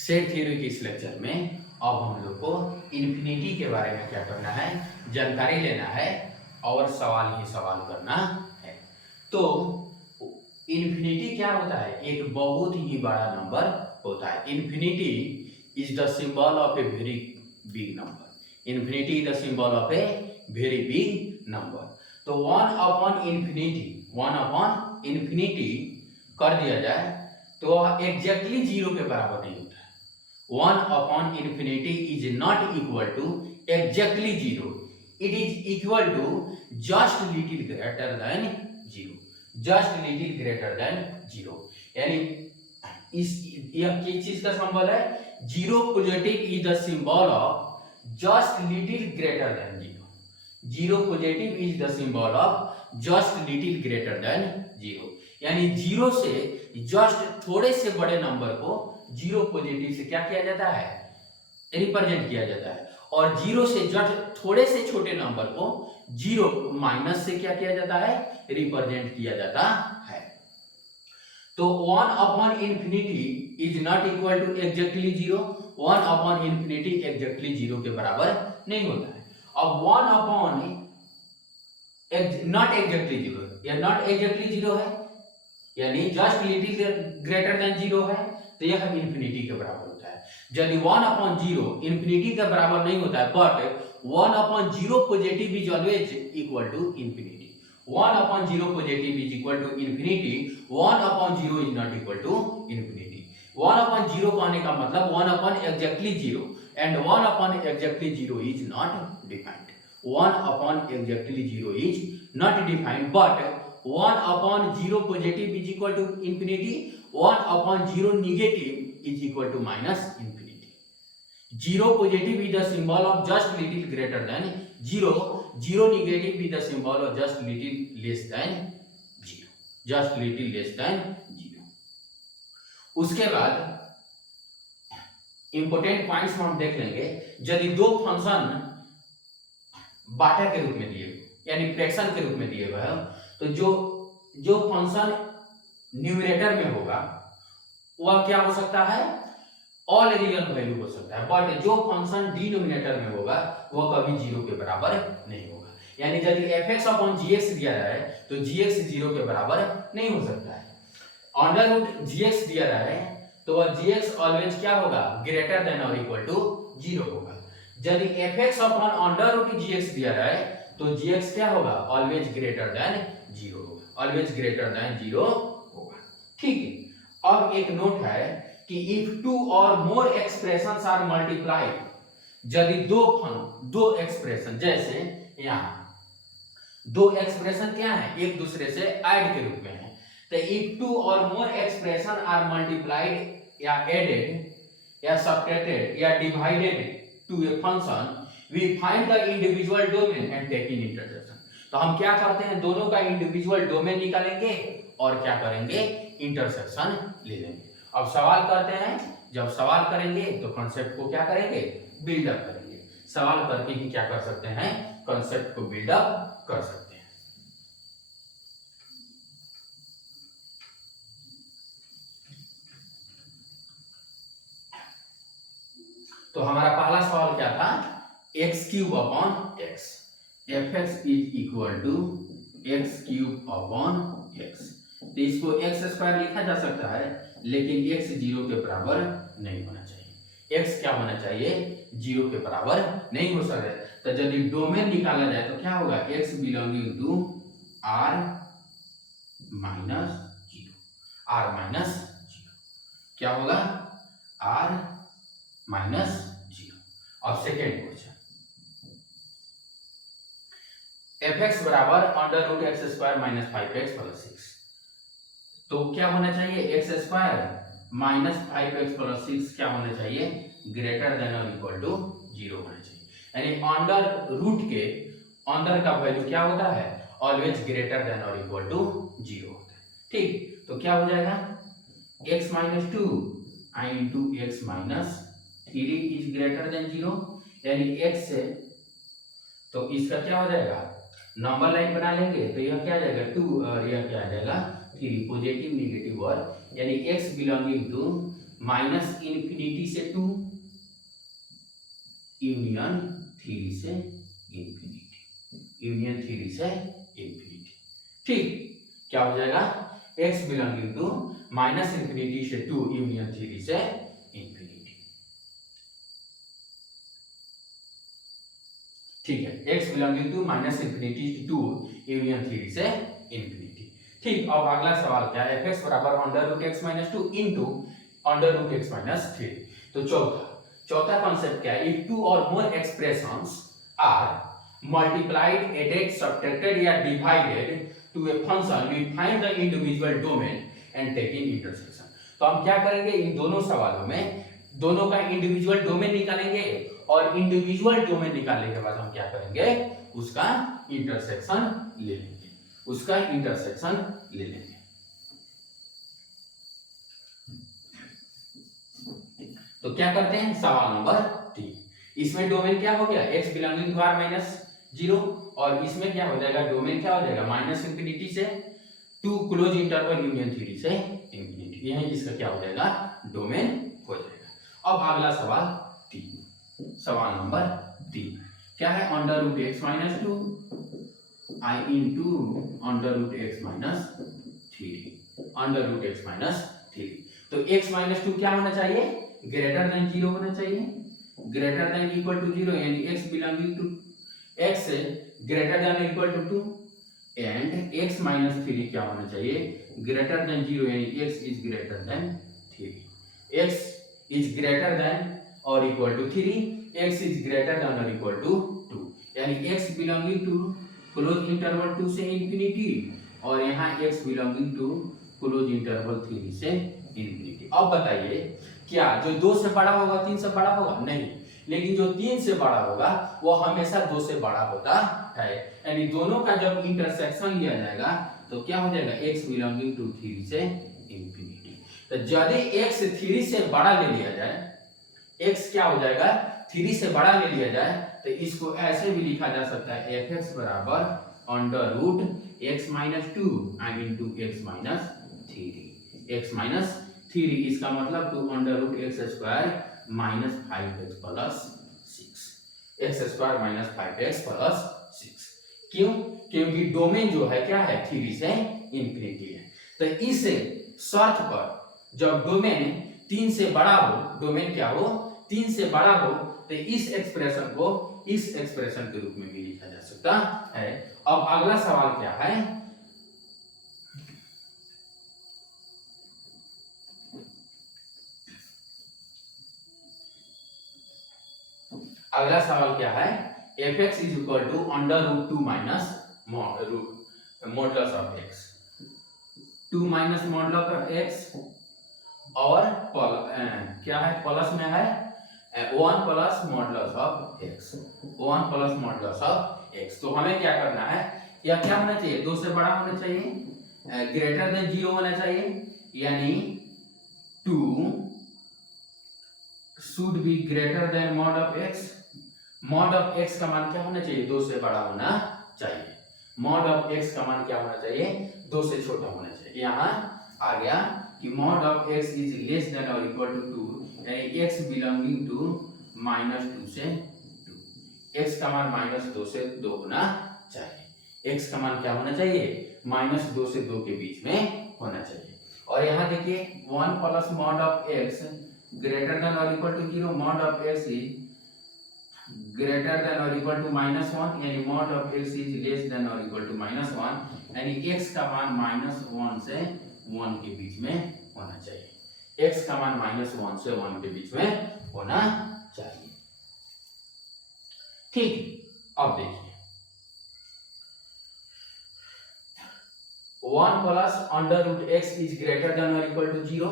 Set theory के इस lecture में अब हम लोग को इन्फिनिटी के बारे में क्या करना है, जानकारी लेना है और सवाल ही सवाल करना है। तो इन्फिनिटी क्या होता है? एक बहुत ही बड़ा नंबर होता है। Infinity is the symbol of a very big number. Infinity is the symbol of a very big number. तो वन अपॉन इन्फिनिटी कर दिया जाए तो एग्जैक्टली जीरो के बराबर नहीं होता है। One upon infinity is not equal to exactly zero, it is equal to just little greater than zero, just little greater than zero. यानी इस यह किस चीज का सिंबल है? Zero positive is the symbol of just little greater than zero. Zero positive is the symbol of just little greater than zero. यानी zero से just थोड़े से बड़े नंबर को जीरो पॉजिटिव से क्या किया जाता है? रिप्रेजेंट किया जाता है। और जीरो से जस्ट थोड़े से छोटे नंबर को जीरो माइनस से क्या किया जाता है? रिप्रेजेंट किया जाता है। तो one upon infinity is not equal to exactly zero. One upon infinity exactly zero के बराबर नहीं होता है। अब one upon not exactly zero, यह नॉट एग्जैक्टली जीरो है यानी just little greater than zero है, तो यह इन्फिनिटी के बराबर होता है। यदि वन अपॉन जीरो इन्फिनिटी के बराबर नहीं होता है, but one upon zero positive is always equal to infinity. One upon zero positive is equal to infinity, one upon zero is not equal to infinity. One upon zero कहने का मतलब one upon exactly zero, and one upon exactly zero is not defined. One upon exactly zero is not defined, but one upon zero positive is equal to infinity, one upon zero negative is equal to minus infinity. Zero positive is the symbol of just little greater than zero, zero negative is the symbol of just little less than zero, just little less than zero. उसके बाद important points हम देख लेंगे। यदि दो function बाटा के रूप में दिए यानी फ्रैक्शन के रूप में दिए हुए हैं, तो जो फंक्शन न्यूमरेटर में होगा वह क्या हो सकता है? ऑल रियल वैल्यू हो सकता है, बट जो फंक्शन डिनोमिनेटर में होगा वह कभी जीरो के बराबर नहीं होगा। यानी यदि fx अपॉन gx दिया जाए तो gx जीरो के बराबर नहीं हो सकता है। अंडर रूट gx दिया जाए तो वह gx ऑलवेज क्या होगा? ग्रेटर देन और इक्वल टू जीरो होगा। यदि fx upon under root gx दिया जाए तो gx क्या होगा? ऑलवेज ग्रेटर देन जीरो होगा, ऑलवेज ग्रेटर देन जीरो होगा। ठीक है। अब एक नोट है कि इफ टू और मोर एक्सप्रेशंस आर मल्टीप्लाइड, यदि दो एक्सप्रेशन, जैसे यहाँ दो एक्सप्रेशन क्या है? एक दूसरे से ऐड के रूप में है, तो इफ टू और मोर एक्सप्रेशन आर मल्टीप्लाइड या एडेड या सब्ट्रैक्टेड या divided to a function, we find the individual domain and take in intersection. तो हम क्या करते हैं? दोनों का इंडिविजुअल डोमेन निकालेंगे और क्या करेंगे? इंटरसेक्शन ले लेंगे। अब सवाल करते हैं, जब सवाल करेंगे तो कॉन्सेप्ट को क्या करेंगे? बिल्डअप करेंगे। सवाल करके ही क्या कर सकते हैं? कॉन्सेप्ट को बिल्डअप कर सकते हैं। तो हमारा पहला सवाल क्या था? X cube upon X, F X is equal to X cube upon X. तो इसको एक्स स्क्वायर लिखा जा सकता है, लेकिन एक्स जीरो के बराबर नहीं होना चाहिए। एक्स क्या होना चाहिए? जीरो के बराबर नहीं हो सकता। तो यदि डोमेन निकाला जाए तो क्या होगा? X belonging to R minus zero, R minus zero क्या होगा? R minus zero. अब सेकेंड क्वेश्चन, एफ एक्स बराबर under root x square minus 5x plus 6, तो क्या होना चाहिए? X square minus 5x plus 6 क्या होना चाहिए? ग्रेटर देन और इक्वल टू जीरो होना चाहिए। यानी अंडर रूट के अंदर का वैल्यू क्या होता है? ऑलवेज ग्रेटर देन और इक्वल टू जीरो होता है। ठीक, तो क्या हो जाएगा? x minus two I into x minus 3 is greater than zero, यानी x से तो इसका क्या हो जाएगा? नंबर लाइन बना लेंगे तो यह क्या आ जाएगा? 2 और यह क्या आ जाएगा? 3, पॉजिटिव नेगेटिव और, यानी x belonging to minus infinity से 2 यूनियन 3 से इन्फिनिटी, यूनियन 3 से इन्फिनिटी। ठीक, क्या हो जाएगा, x belonging to minus infinity से 2 यूनियन 3 से इन्फिनिटी। ठीक है, x belonging to minus infinity to 2 union 3 से इन्फिनिटी। ठीक, अब अगला सवाल क्या है, fx बराबर under root x minus 2 into under root x minus 3। तो चौथा कॉन्सेप्ट क्या है, इफ टू और more expressions are multiplied, added, subtracted या divided to a function, we find the individual domain and take in intersection. तो हम क्या करेंगे, इन दोनों सवालों में दोनों का इंडिविजुअल डोमेन निकालेंगे और इंडिविजुअल डोमेन निकालने के बाद हम क्या करेंगे, उसका इंटरसेक्शन ले लेंगे, उसका इंटरसेक्शन ले लेंगे। तो क्या करते हैं, सवाल नंबर 3, इसमें डोमेन क्या हो गया, x belonging to r minus 0, और इसमें क्या हो जाएगा, डोमेन क्या हो जाएगा, माइनस इन्फिनिटी से 2 क्लोज इंटरवल यूनियन 3 से इन्फिनिटी, यही इसका क्या हो जाएगा, डोमेन हो जाएगा। अब अगला सवाल 3, सवाल नंबर 3 क्या है, अंडर रूट एक्स माइनस 2 आई into under root x minus 3, under root x minus 3। तो x माइनस 2 क्या होना चाहिए, ग्रेटर देन 0 होना चाहिए, ग्रेटर देन इक्वल टू 0, यानी x belonging to x greater than equal to 2 and x minus 3 क्या होना चाहिए, ग्रेटर देन 0, यानी x is greater than 3, x is greater than और equal to 3, x is greater than और equal to 2, यानी x belonging to close interval 2 से infinity और यहाँ x belonging to close interval 3 से इंफिनिटी। अब बताइए क्या जो 2 से बड़ा होगा 3 से बड़ा होगा, नहीं, लेकिन जो 3 से बड़ा होगा वो हमेशा 2 से बड़ा होता है, यानी दोनों का जब इंटरसेक्शन लिया जाएगा तो क्या हो जाएगा, x बिलोंगिंग टू 3 से इंफिनिटी। तो यदि x 3 से बड़ा ले लिया जाए, x क्या हो जाएगा, 3 से बड़ा ले लिया जाए, तो इसको ऐसे भी लिखा जा सकता है fx बराबर under root x minus 2 into x minus 3, x minus 3, इसका मतलब 2 under root x square minus 5x plus 6, x square minus 5x plus 6। क्यों, क्योंकि डोमेन जो है क्या है, 3 से इंफिनिटी है। तो इस शर्त पर जब डोमेन 3 से बड़ा हो, डोमेन क्या हो, 3 से बड़ा हो, तो इस एक्सप्रेशन को इस एक्सप्रेशन के रूप में भी लिखा जा सकता है। अब अगला सवाल क्या है, अगला सवाल क्या है, fx is equal to under root 2 minus modulus of x, 2 minus modulus of x और क्या है, प्लस में है 1 plus modulus of x, 1 plus modulus of x। तो हमें क्या करना है, या क्या होना चाहिए, 2 से बड़ा होना चाहिए, ग्रेटर देन 0 होना चाहिए, यानी 2 should be greater than mod of x। Mod of x का मान क्या होना चाहिए, 2 से बड़ा होना चाहिए, मॉड ऑफ x का मान क्या होना चाहिए, 2 से छोटा होना चाहिए। यहाँ आ गया कि mod of x is less than और इक्वल टू 2, यानी x बिलोंगिंग टू -2 से 2, x का मान -2 से 2 होना चाहिए, x का मान क्या होना चाहिए, -2 से 2 के बीच में होना चाहिए। और यहाँ देखिए 1 plus mod of x greater than और equal to 0, mod of x is greater than और इक्वल टू -1, यानी mod of x is less than और इक्वल टू -1, यानी x का मान -1 से 1 के बीच में होना चाहिए, x का मान -1 से 1 के बीच में होना चाहिए। ठीक, अब देखिए 1 plus under root x is greater than और इक्वल टू 0,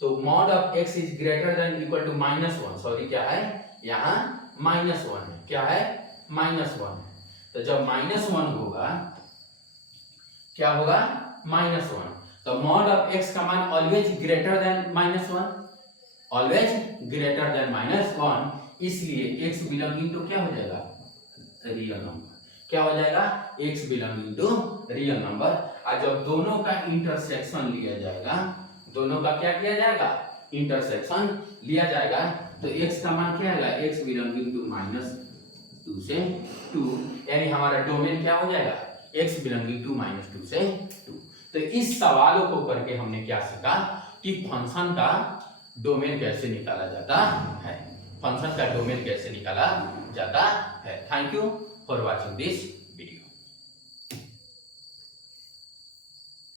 तो mod of x is greater than equal to -1, sorry क्या है, यहाँ -1 है, क्या है, -1 है। तो जब -1 होगा क्या होगा, -1, तो मॉड ऑफ x का मान always greater then -1, always greater then -1, इसलिए x बिलोंगिंग टू क्या हो जाएगा, रियल नंबर, क्या हो जाएगा, x belonging to real number. और जब दोनों का इंटरसेक्शन लिया जाएगा, दोनों का क्या किया जाएगा, इंटरसेक्शन लिया जाएगा तो x का मान क्या आएगा, x बिलोंगिंग टू -2 से 2, यानी हमारा डोमेन क्या हो जाएगा, x बिलोंगिंग टू -2 से 2। तो इस सवालों को करके हमने क्या सीखा कि फंक्शन का डोमेन कैसे निकाला जाता है, फंक्शन का डोमेन कैसे निकाला जाता है। Thank you for watching this